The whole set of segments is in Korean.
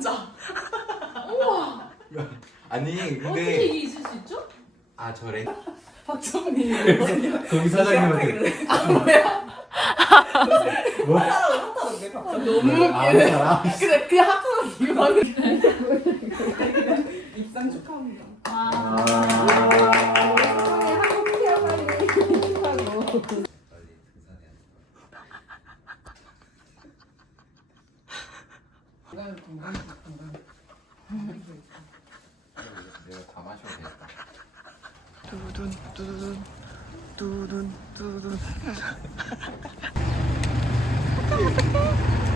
혼자. 우와. 아니 어떻게 이게 있을 수 있죠? 아 저래 박정민. 거기 사장님한테 아 뭐야? 뭐? 아, 사람을 핫하던데 너무 웃기네. 아무 사람? 그 핫한 이유 두둔 두둔 두둔 두둔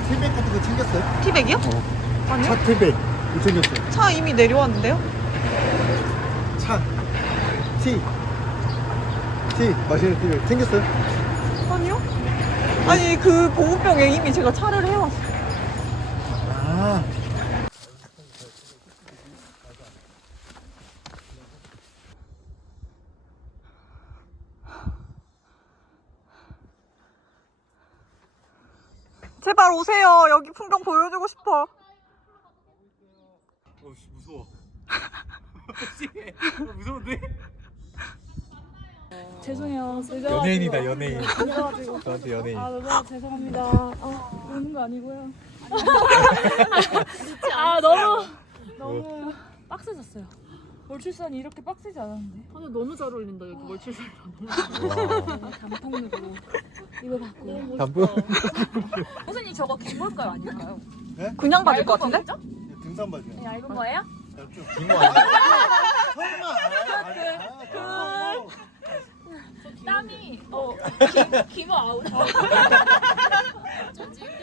티백 같은 거 챙겼어요? 티백이요? 아니요 차 티백 못 챙겼어요. 차 이미 내려왔는데요? 차 티. 티 마시는 티백 챙겼어요? 아니요 아니 그 보급병에 이미 제가 차를 해왔어요 아. 제발 오세요 여기 풍경 보여주고 싶어 어씨 무서워. 무서운데? 죄송해요. 연예인이다 연예인. 늦어가지고. 저한테 연예인. 아, 너무 죄송합니다. 아, 우는 거 아니고요. 아, 너무 너무 빡세졌어요. 월출산이 이렇게 빡세지 않았는데. 아니 너무 잘 어울린다 여기 멀치살. 단풍룩으로 입어봤고. 단풍. 선생님 저거 긴볼까요 아닐까요? 그냥 받을 것 같은데? 등산 바지야. 네, 얇은 거예요? 좀 긴거 아니야? 설마. 그 땀이 어 기모 아웃.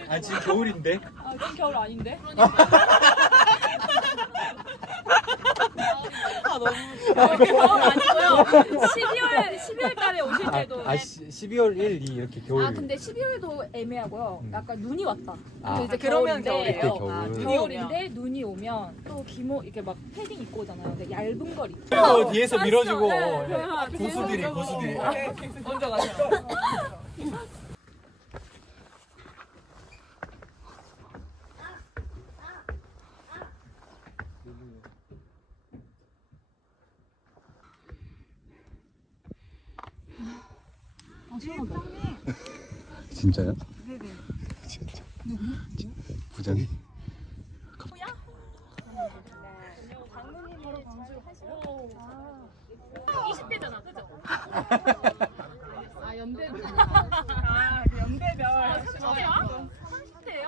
아 지금 겨울인데? 아, 지금 겨울 아닌데? 아 너무 아, 겨울 아니고요. 12월 12월 달에 오실 때도 아 12월 1, 2 이렇게 겨울. 아 근데 12월도 애매하고요. 음. 약간 눈이 왔다. 아. 이제 그러면 겨울인데, 겨울이에요. 그때 겨울. 아, 눈이 겨울인데 눈이 오면 또 기모 이렇게 막 패딩 입고 오잖아요. 근데 얇은 걸 입고. 어, 뒤에서 밀어주고 네, 네. 고수들이 고수들이. 먼저 가세요 진짜요? 네네. 진짜. 부장이. 장모님 바로 방수하시고. 20대잖아, 그죠? 아 연대별. 아 연대별. 아 30대야? 30대야?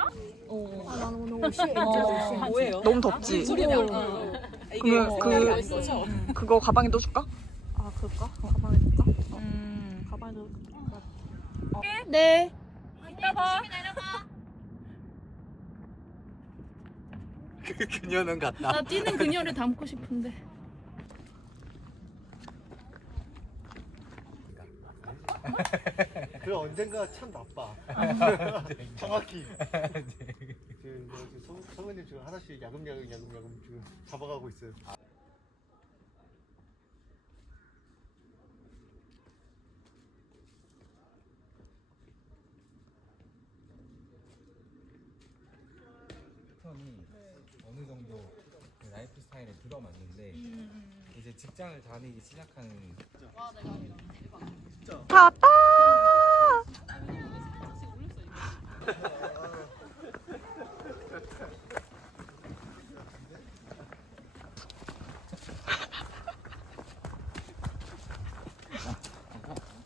아 나는 오늘 옷이 엔젤 옷이 뭐예요? 너무 덥지? 어. 그러면 그 그거 가방에 넣어줄까? 아 그럴까? 가방에 넣을까? 음 가방에 넣을까? 네. 이따 봐. 그 그녀는 같다. 나 뛰는 그녀를 담고 싶은데. 그 언젠가 참 나빠. 정확히. 지금 저 성- 성우님 지금 하나씩 야금야금 야금야금 지금 잡아가고 있어요. 패턴이 어느 정도 그 라이프 스타일에 들어맞는데 이제 직장을 다니기 시작하는 다 왔다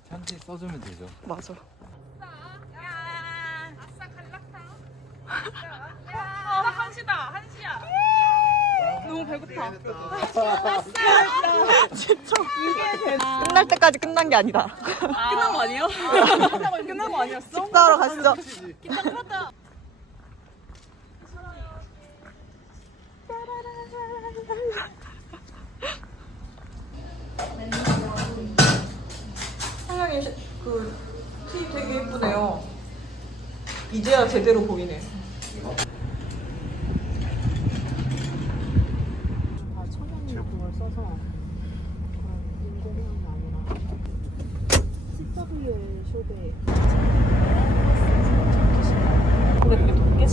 편지 써주면 되죠. 맞아 끝날 때까지 끝난 게 아니다. 끝난 거 아니에요? 끝난 거 아니었어? 식사하러 가시죠. 사장님 그티 되게 예쁘네요. 이제야 제대로 보이네 아 천연 그걸 써서 그런 인공향이 아니라 CW의 쇼대. 근데 그게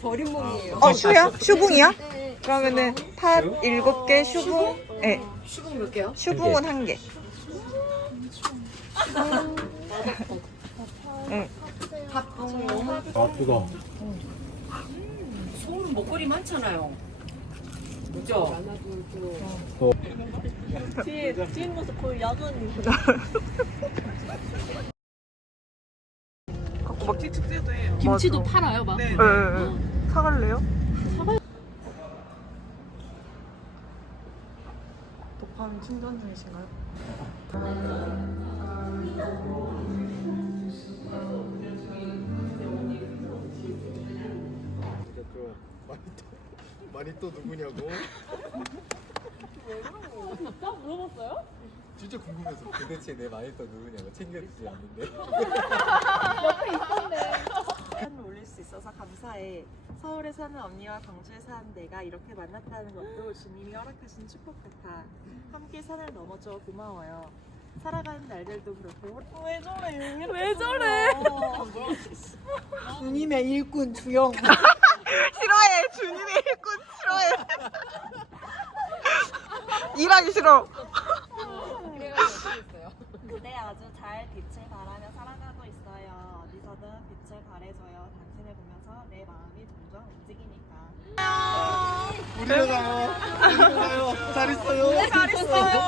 버린 몸이에요. 어 슈야? 슈붕이야? 네. 그러면은 팥 일곱 개 슈붕. 네. 슈붕 몇 개요? 슈붕은 한 개. 아 뜨거. 서울은 먹거리 많잖아요. 그죠? 뒤에 뒷모습 거의 야근. 막 축제도 해요. 김치도 맞아. 팔아요, 막. 네. 네. 사갈래요? 도파민 충전 중이신가요? 이제 또 많이 또 많이 또 누구냐고. 진짜 물어봤어요? 진짜 궁금해서. 도대체 내 마니또 누구냐고 챙겨주지 않는데. 수 있어서 감사해. 서울에 사는 언니와 광주에 사는 내가 이렇게 만났다는 것도 주님이 허락하신 축복 같아. 함께 산을 넘어져 고마워요. 살아가는 날들도 그렇고 왜 저래? 왜 저래? 주님의 일꾼 주영. 싫어해. 주님의 일꾼 싫어해. 일하기 싫어. 그대 아주 잘 빛을 발하며 살아가고 있어요. 어디서든 빛을 발해줘요. 당신을 보면서 내 마음이 점점 가요. 우리로 가요. 잘 있어요. 잘 있어요.